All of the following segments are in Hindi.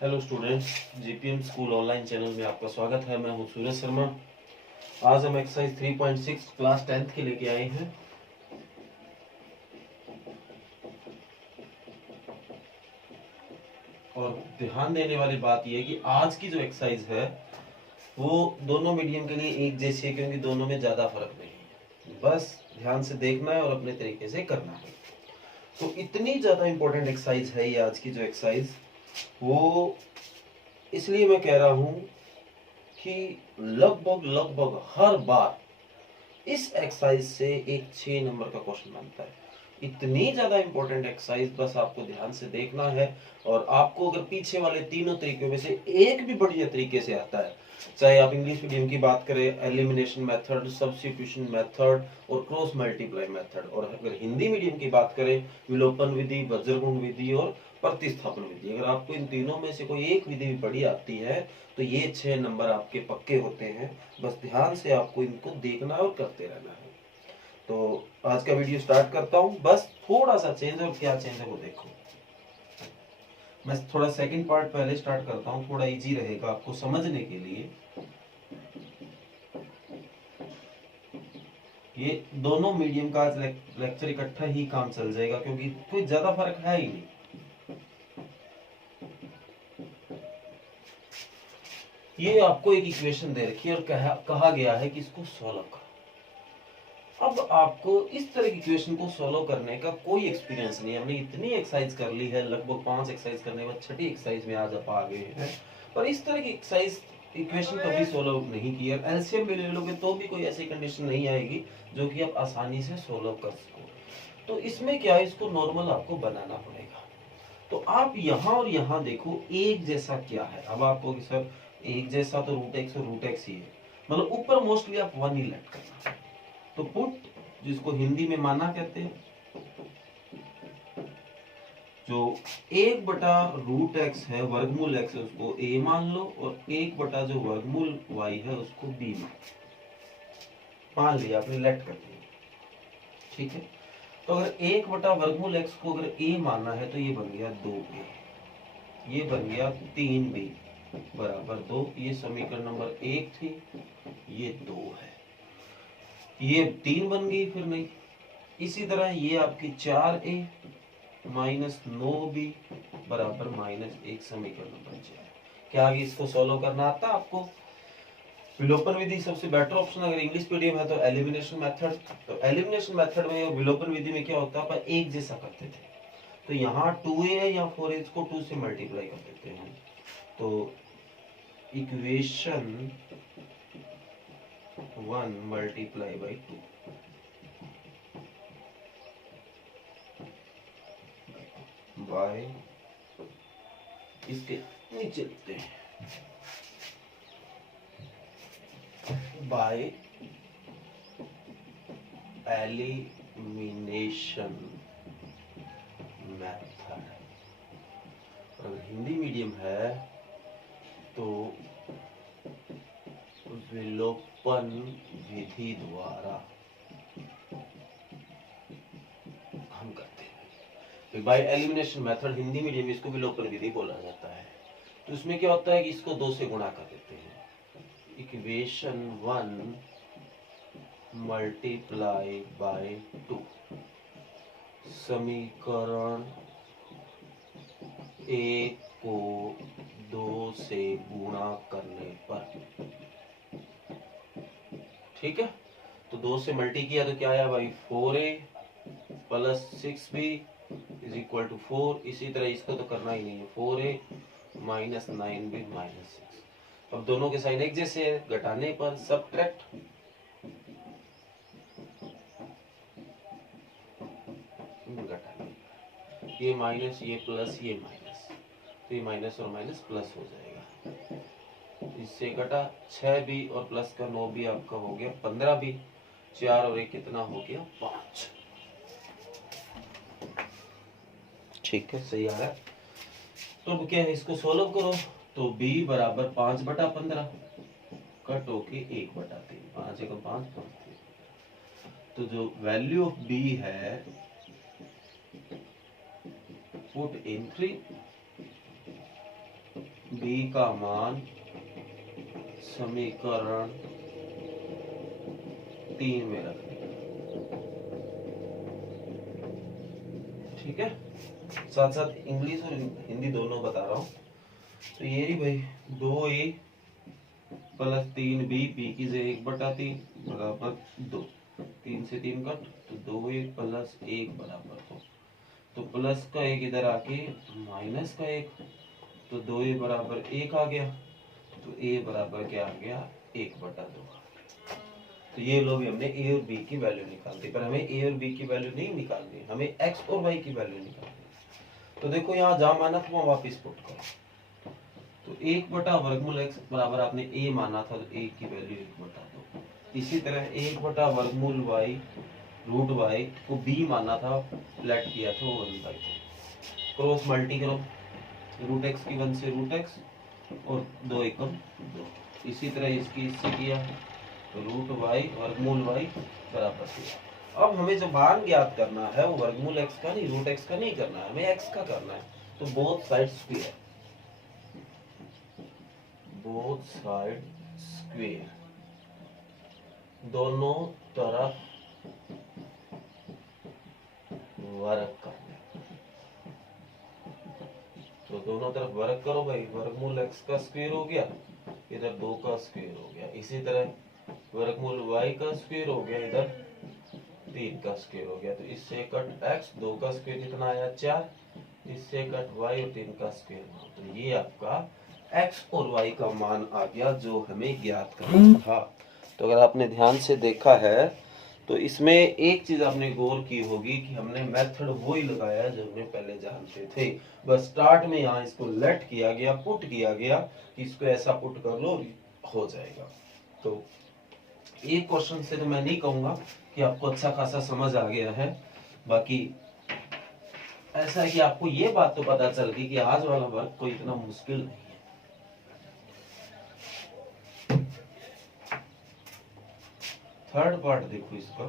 Hello students, GPM school online channel में आपका स्वागत है। मैं हूं सूरज शर्मा। आज हम एक्सरसाइज 3.6 क्लास 10th के लेके आए हैं। और ध्यान देने वाली बात यह है कि आज की जो एक्सरसाइज है वो दोनों मीडियम के लिए एक जैसी है, क्योंकि दोनों में ज्यादा फर्क नहीं है। बस ध्यान से देखना है और अपने तरीके से करना है। तो इतनी ज्यादा इंपॉर्टेंट एक्सरसाइज है ये आज की जो एक्सरसाइज, वो इसलिए मैं कह रहा हूं कि लगभग हर बार इस एक्सरसाइज से एक 6 नंबर का क्वेश्चन बनता है। इतनी ज्यादा इंपॉर्टेंट एक्सरसाइज, बस आपको ध्यान से देखना है। और आपको अगर पीछे वाले तीनों तरीकों में से एक भी बढ़िया तरीके से आता है, चाहे आप इंग्लिश मीडियम की बात करें, एलिमिनेशन मेथड, सब्स्टिट्यूशन मेथड और क्रॉस मल्टीप्लाई मेथड, और अगर हिंदी मीडियम की बात करें, विलोपन विधि, वज्रगुण विधि और प्रतिस्थापन विधि, अगर आपको इन तीनों में से कोई एक विधि भी बड़ी आती है तो ये 6 नंबर आपके पक्के होते हैं। बस ध्यान से आपको इनको देखना और करते रहना है। तो आज का वीडियो स्टार्ट करता हूं। बस थोड़ा सा चेंज, और क्या चेंज है वो देखो। मैं थोड़ा सेकंड पार्ट पहले स्टार्ट करता हूं, थोड़ा इजी रहेगा आपको समझने के लिए। ये दोनों मीडियम का आज लेक्चर इकट्ठा ही काम चल जाएगा, क्योंकि कोई ज्यादा फर्क है ही नहीं। ये आपको एक इक्वेशन दे रखी है और कहा गया है कि इसको सॉल्व करो। अब आपको इस तरह की इक्वेशन को सॉल्व करने का कोई एक्सपीरियंस नहीं है। हमने इतनी एक्सरसाइज कर ली है, लगभग 5 एक्सरसाइज करने के बाद छठी एक्सरसाइज में आज आप आ गए हैं, पर इस तरह की एक्सरसाइज इक्वेशन कभी सॉल्व नहीं की है। एलसीएम भी ले लोगे तो भी कोई ऐसी कंडीशन नहीं आएगी जो कि आप आसानी से सॉल्व कर सको। तो इसमें क्या है, इसको नॉर्मल आपको बनाना पड़ेगा। तो आप यहाँ और यहाँ देखो, एक जैसा क्या है। अब आपको कि सर एक जैसा तो रूट एक्स और रूट एक्स ही है, मतलब ऊपर मोस्टली आप 1 ही लेट करना। तो पुट, जिसको हिंदी में माना कहते हैं, जो 1/√x है, वर्गमूल x है, उसको a मान लो, और 1 जो वर्गमूल y है उसको b मान लिया, आपने लेट कर दिया। ठीक है, तो अगर 1/वर्गमूल x को अगर a मानना है तो ये बन गया 2a, ये बन गया 3b बराबर 2। ये समीकरण नंबर 1 थी, ये 2 है। ये 3 बन गई, फिर नहीं। इसी तरह ये आपकी 4a माइनस 9b बराबर -1, समीकरण नंबर 4। क्या आगे इसको सॉल्व करना आता है आपको? विलोपन विधि सबसे बेटर ऑप्शन। अगर इंग्लिश मीडियम है तो एलिमिनेशन मेथड। तो एलिमिनेशन मेथड में और विलोपन विधि में क्या होता है, पर एक जैसा करते थे। तो यहाँ 2a है या 4a, इसको 2 से मल्टीप्लाई कर देते हैं। तो इक्वेशन 1 मल्टीप्लाई बाई 2, बाय, इसके नीचे लिखते हैं, बाय एलिमिनेशन मेथड। अगर हिंदी मीडियम है तो विलोपन विधि द्वारा हम करते हैं। By elimination method Hindi medium में इसको विलोपन विधि बोला जाता है। तो इसमें क्या होता है कि इसको 2 से गुणा कर देते हैं। इक्वेशन 1 मल्टीप्लाई बाय 2, समीकरण 1 को 2 से गुणा करने पर। ठीक है, तो 2 से मल्टी किया तो क्या आया भाई, 4a plus 6b is equal to 4। इसी तरह इसको तो करना ही नहीं है, 4a माइनस 9b माइनस 6। अब दोनों के साइन एक जैसे है, घटाने पर सबट्रैक्ट, घटाने, ये माइनस, ये प्लस, ये माइनस, तो ये माइनस और माइनस प्लस हो जाएगा। इससे घटा 6b और प्लस का 9b आपका हो गया 15b। 4 और 1 कितना हो गया, 5। ठीक है, सही आ रहा है। तो अब क्या है, इसको सोल्व करो। तो b बराबर 5/15 कट होके 1/3, 5 × 5 5। तो जो वैल्यू ऑफ b है, पुट इन 3, b का मान समीकरण 3 में रखने का। ठीक है, साथ साथ इंग्लिश और हिंदी दोनों बता रहा हूँ। तो ये रही भाई 2a प्लस 3b, b की जगह 1/3 बराबर 2, 3 से 3 कट, तो 2a प्लस 1 बराबर 2। तो प्लस का 1 इधर आके माइनस का 1, तो 2a बराबर 1 आ गया। तो a बराबर क्या आ गया, 1/2। तो ये लोग हमने a और b की वैल्यू निकाल दी, पर हमें a और b की वैल्यू नहीं निकालनी, हमें x और y की वैल्यू निकालनी। तो देखो यहाँ जहां माना था वहां वापिस पुट करो। तो 1/वर्गमूल x बराबर आपने a माना था, तो a की वैल्यू 1/2। इसी तरह 1/वर्गमूल y रूट y को b माना था, लेट किया था 1/2। क्रॉस मल्टी करो, रूट x की 1 से रूट x और 2 एकम 2। इसी तरह इसकी इससे किया, तो रूट y वर्गमूल y बराबर किया। अब हमें जो मान ज्ञात करना है वो वर्गमूल x का नहीं, रूट x का नहीं करना है, हमें x का करना है। तो both side square, both side square, दोनों तरफ वर्ग करना। तो दोनों तरफ वर्ग करो भाई, वर्गमूल x का स्क्वायर हो गया, इधर 2 का स्क्वायर हो गया। इसी तरह वर्गमूल y का स्क्वायर हो गया, इधर 3 का स्क्वायर हो गया। तो इससे कट x, 2 का स्क्वायर कितना आया 4, इससे कट y और 3 का स्क्वायर 9। तो ये आपका x और y का मान आ गया जो हमें ज्ञात करना था। तो अगर आपने ध्यान से देखा है तो इसमें एक चीज आपने गौर की होगी कि हमने मेथड वो ही लगाया जो हमने पहले जानते थे। बस स्टार्ट में यहाँ इसको लेट किया गया, पुट किया गया कि इसको ऐसा पुट कर लो, हो जाएगा। तो एक क्वेश्चन से तो मैं नहीं कहूंगा कि आपको अच्छा खासा समझ आ गया है, बाकी ऐसा है कि आपको ये बात तो पता चल गई कि आज वाला वर्क कोई इतना मुश्किल नहीं है। थर्ड पार्ट देखो इसका,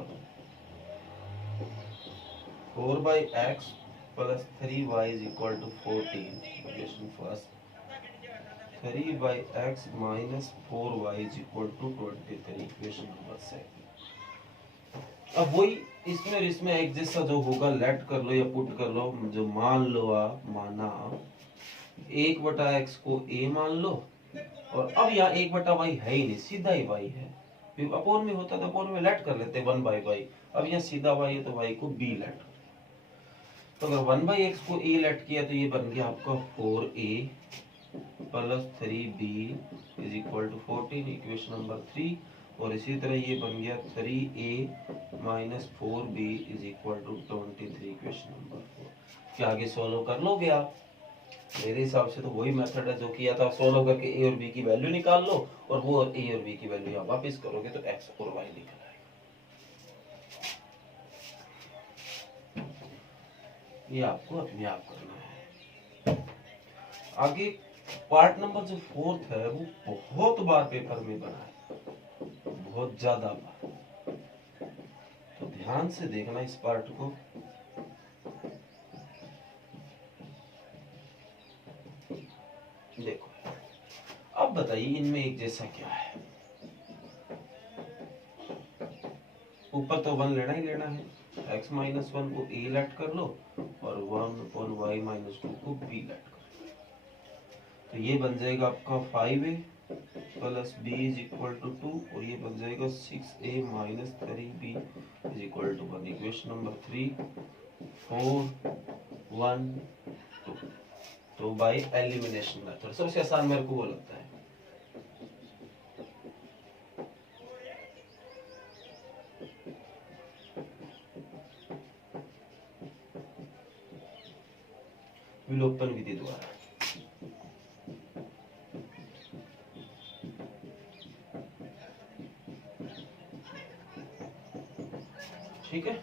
4/x plus 3y is equal to 14। Equation first, 3/x minus 4y is equal to 23। Equation number second. अब वही इसमें और इसमें एक जैसा जो होगा, लेट कर लो या पुट कर लो। जो मान लो आप, माना 1/x को a मान लो, और अब यहाँ 1/y है ही नहीं, सीधा ही y है। अपोन में होता तो अपोन में लेट कर लेते 1/y। अब यहाँ सीधा y है तो y को b लेट। तो अगर 1/x को a लेट किया तो ये बन गया आपका 4a plus 3b is equal to 14। Equation number 3। और इसी तरह ये बन गया 3a minus 4b is equal to 23। Equation number 4। क्या आगे सोल्व कर लोगे आप? मेरे हिसाब से तो वही मेथड है जो किया था, सोल्व करके a और b की वैल्यू निकाल लो, और वो a और b की वैल्यू आप वापस करोगे तो x और y निकल आएगा। ये आपको अपने आप करना है। आगे पार्ट नंबर जो 4 है वो बहुत बार पेपर में बना है, बहुत ज्यादा बार। तो ध्यान से देखना इस पार्ट को। देखो अब बताइए इनमें एक जैसा क्या है। ऊपर तो 1 लेना ही लेना है, x माइनस 1 को a लेट कर लो और 1/y माइनस 2 को b लेट कर लो। तो ये बन जाएगा आपका 5a plus b is equal to 2, और ये बन जाएगा 6a minus 3b is equal to 1। Equation number 3, 4, 1, 2। तो बाय एलिमिनेशन मेथड सबसे आसान मेरे को वो लगता है। विलोपन विधि द्वारा। ठीक है,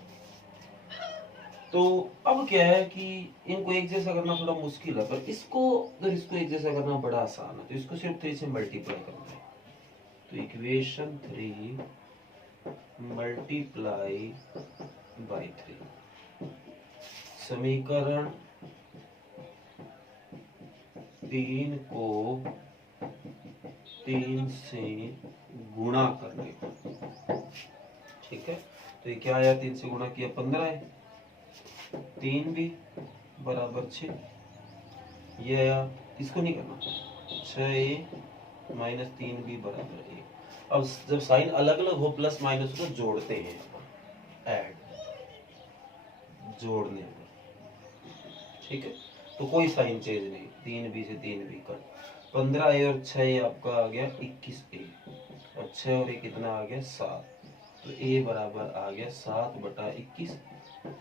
तो अब क्या है कि इनको एक जैसा करना थोड़ा मुश्किल है, पर इसको अगर इसको एक जैसा करना बड़ा आसान है। तो इसको सिर्फ 3 से मल्टीप्लाई करना है। तो इक्वेशन 3 मल्टीप्लाई बाय 3, समीकरण 3 को 3 से गुणा करने पर, ठीक है। तो ये क्या आया, 3 से गुणा किया 15 है, 3 भी बराबर 6, ये आया, इसको नहीं करना, 6a माइनस 3 भी बराबर 1। अब जब साइन अलग अलग हो प्लस माइनस को जोड़ते हैं, ऐड जोड़ने पर, ठीक है। तो कोई साइन चेंज नहीं, 3b से 3b कट, 15a और 6a आपका आ गया 21a, और 6 और 1 कितना आ गया 7, तो a बराबर आ गया 7/21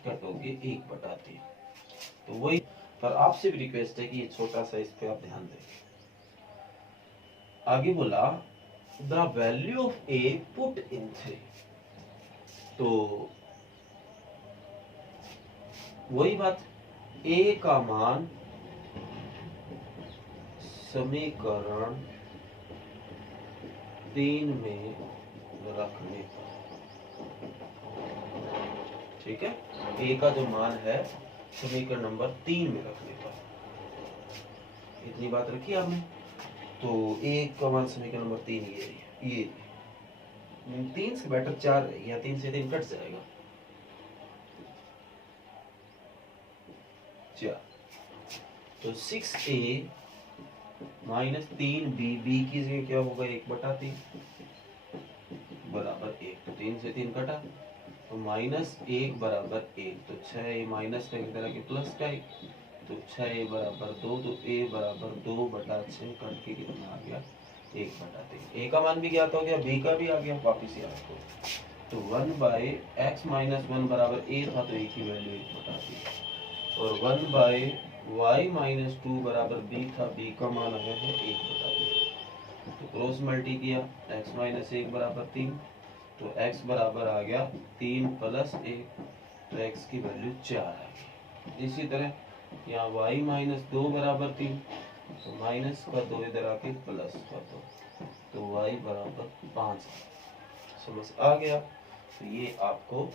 कट हो गया 1/3। तो वही, पर आपसे भी रिक्वेस्ट है कि ये छोटा सा, इस पे आप ध्यान दें। आगे बोला the value of a put in 3, तो वही बात, a का मान समीकरण 3 में रखने पर, ठीक है। a का जो मान है समीकरण नंबर 3 में रखने पर, इतनी बात रखी आपने। तो a का मान समीकरण नंबर 3 ये 3 से बेटर 4 रहेगी, या 3 से 3 कट जाएगा, 4। तो 6a माइनस 3b, b की जगह क्या होगा 1/3 बराबर 1, तो 3 से 3 कटा, तो माइनस 1 बराबर 1, तो 6a माइनस का कितना के प्लस का 1, तो 6a बराबर 2, तो a बराबर 2/6 कट के कितना आ गया 1/3। a का मान भी ज्ञात हो गया, b का भी आ गया, वापिस याद करो। तो 1/x माइनस 1 बराबर a था, तो a की वैल्यू 1/3, और 1/y माइनस 2 बराबर b था, b का मान आया है 1/3। तो क्रॉस मल्टी किया, x माइनस 1 बराबर 3, तो x बराबर आ गया 3 + 1, तो x की वैल्यू 4 आ गई। इसी तरह यहाँ y माइनस 2 बराबर 3, तो माइनस का 2 इधर आके प्लस का 2, तो y बराबर 5। समझ आ गया। तो ये आपको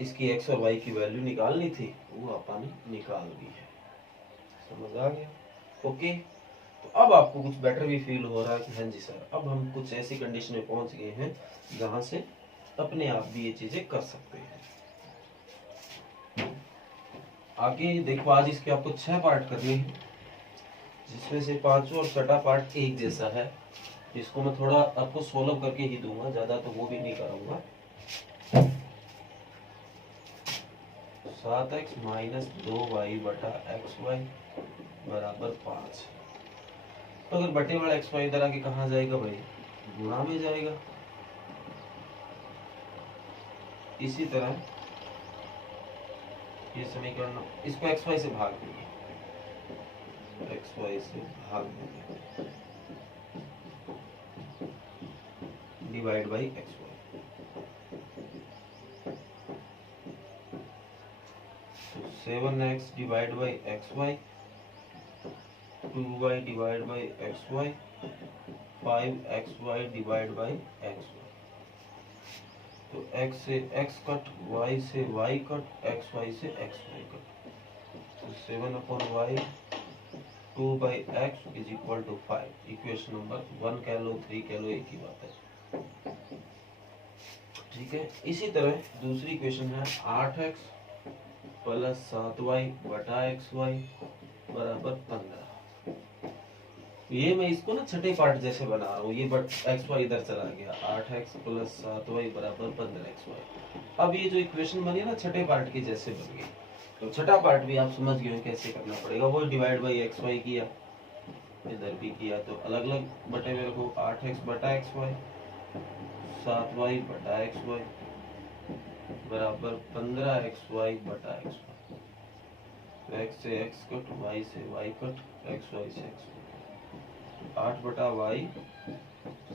इसकी x और y की वैल्यू निकालनी थी, वो अपन निकाल दी है। समझ आ गया, ओके। तो अब आपको कुछ बेटर भी फील हो रहा है कि हाँ जी सर, अब हम कुछ ऐसी कंडीशन में पहुंच गए हैं जहां से अपने आप भी ये चीजें कर सकते हैं। आगे देखो, आज इसके आपको 6 पार्ट करने हैं, जिसमें से 5वां और 6वां पार्ट एक जैसा है, जिसको मैं थोड़ा आपको सोल्व करके ही दूंगा, ज्यादा तो वो भी नहीं कराऊंगा। 7x माइनस 2y बटा xy बराबर 5। तो अगर बटे वाला xy इधर आके कहाँ जाएगा भाई, गुणा में जाएगा। इसी तरह ये समीकरण, इसको xy से भाग देंगे, xy से भाग देंगे, डिवाइड बाई xy। तो 7x divide by xy, 2y divide by xy, 5xy divide by xy। तो x से x कट, y से y कट, xy से xy कट, तो 7/y 2/x is equal to 5। Equation number 1 कह लो, 3 कह लो, एक ही बात है, ठीक है। इसी तरह दूसरी इक्वेशन है 8x प्लस 7y बटा xy बराबर 15। ये मैं इसको ना छठे पार्ट जैसे बना रहा हूँ, ये बट xy इधर चला गया, 8x प्लस 7y बराबर 15xy। अब ये जो इक्वेशन बनी ना छठे पार्ट के जैसे बन गई। तो छठा पार्ट भी आप समझ गए कैसे करना पड़ेगा, वो डिवाइड बाई xy किया, इधर भी किया, तो अलग अलग बटे में रखो, 8x बटा xy, 7y बटा xy बराबर 15xy बटा xy। तो x से x कट, y से y कट, xy से x, 8/y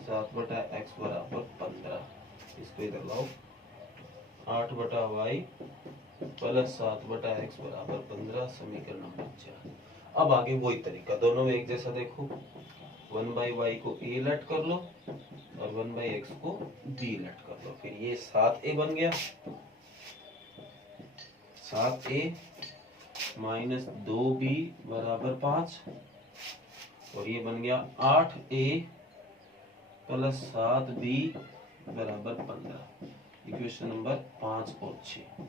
7/x बराबर 15। इसको इधर लाओ, 8/y प्लस 7/x बराबर 15, समीकरण नंबर 4। अब आगे वही तरीका, दोनों में एक जैसा देखो, 1/y को a लेट कर लो और 1/x को b लेट कर लो, फिर ये 7a बन गया, 7a -2b बराबर 5 और ये बन गया 8a प्लस 7b बराबर 15। इक्वेशन नंबर 5 और 6।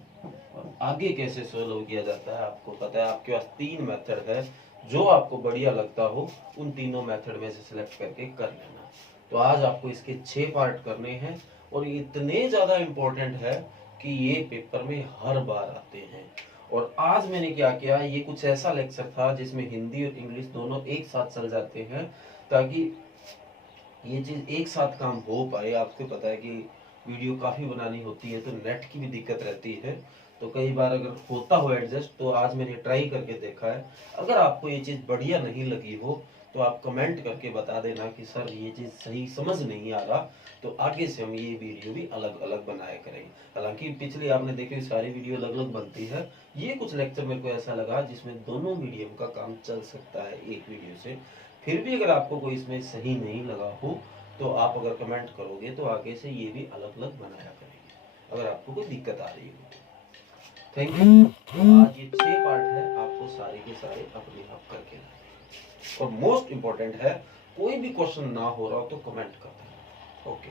और आगे कैसे सोल्व किया जाता है आपको पता है, आपके पास 3 मेथड है, जो आपको बढ़िया लगता हो उन तीनों मेथड में से सिलेक्ट करके कर लेना। तो आज आपको इसके 6 पार्ट करने हैं और ये इतने ज्यादा इंपॉर्टेंट है कि ये पेपर में हर बार आते हैं। और आज मैंने क्या किया, ये कुछ ऐसा लेक्चर था जिसमें हिंदी और इंग्लिश दोनों एक साथ चल जाते हैं, ताकि ये चीज एक साथ काम हो पाए। आपको पता है कि वीडियो काफी बनानी होती है तो नेट की भी दिक्कत रहती है, तो कई बार अगर होता हो एडजस्ट, तो आज मैंने ट्राई करके देखा है। अगर आपको ये चीज बढ़िया नहीं लगी हो तो आप कमेंट करके बता देना कि सर ये चीज सही समझ नहीं आ रहा, तो आगे से हम ये वीडियो भी अलग अलग बनाया करेंगे। हालांकि पिछली आपने देखी सारी वीडियो अलग अलग बनती है, ये कुछ लेक्चर मेरे को ऐसा लगा जिसमें दोनों मीडियम का काम चल सकता है एक वीडियो से। फिर भी अगर आपको कोई इसमें सही नहीं लगा हो तो आप अगर कमेंट करोगे तो आगे से ये भी अलग अलग बनाया करेंगे, अगर आपको कोई दिक्कत आ रही हो। Thank you. तो आज ये 6 पार्ट है, आपको सारे के सारे अपने आप करके लाने। और मोस्ट इंपॉर्टेंट है, कोई भी क्वेश्चन ना हो रहा हो तो कमेंट कर देना। ओके।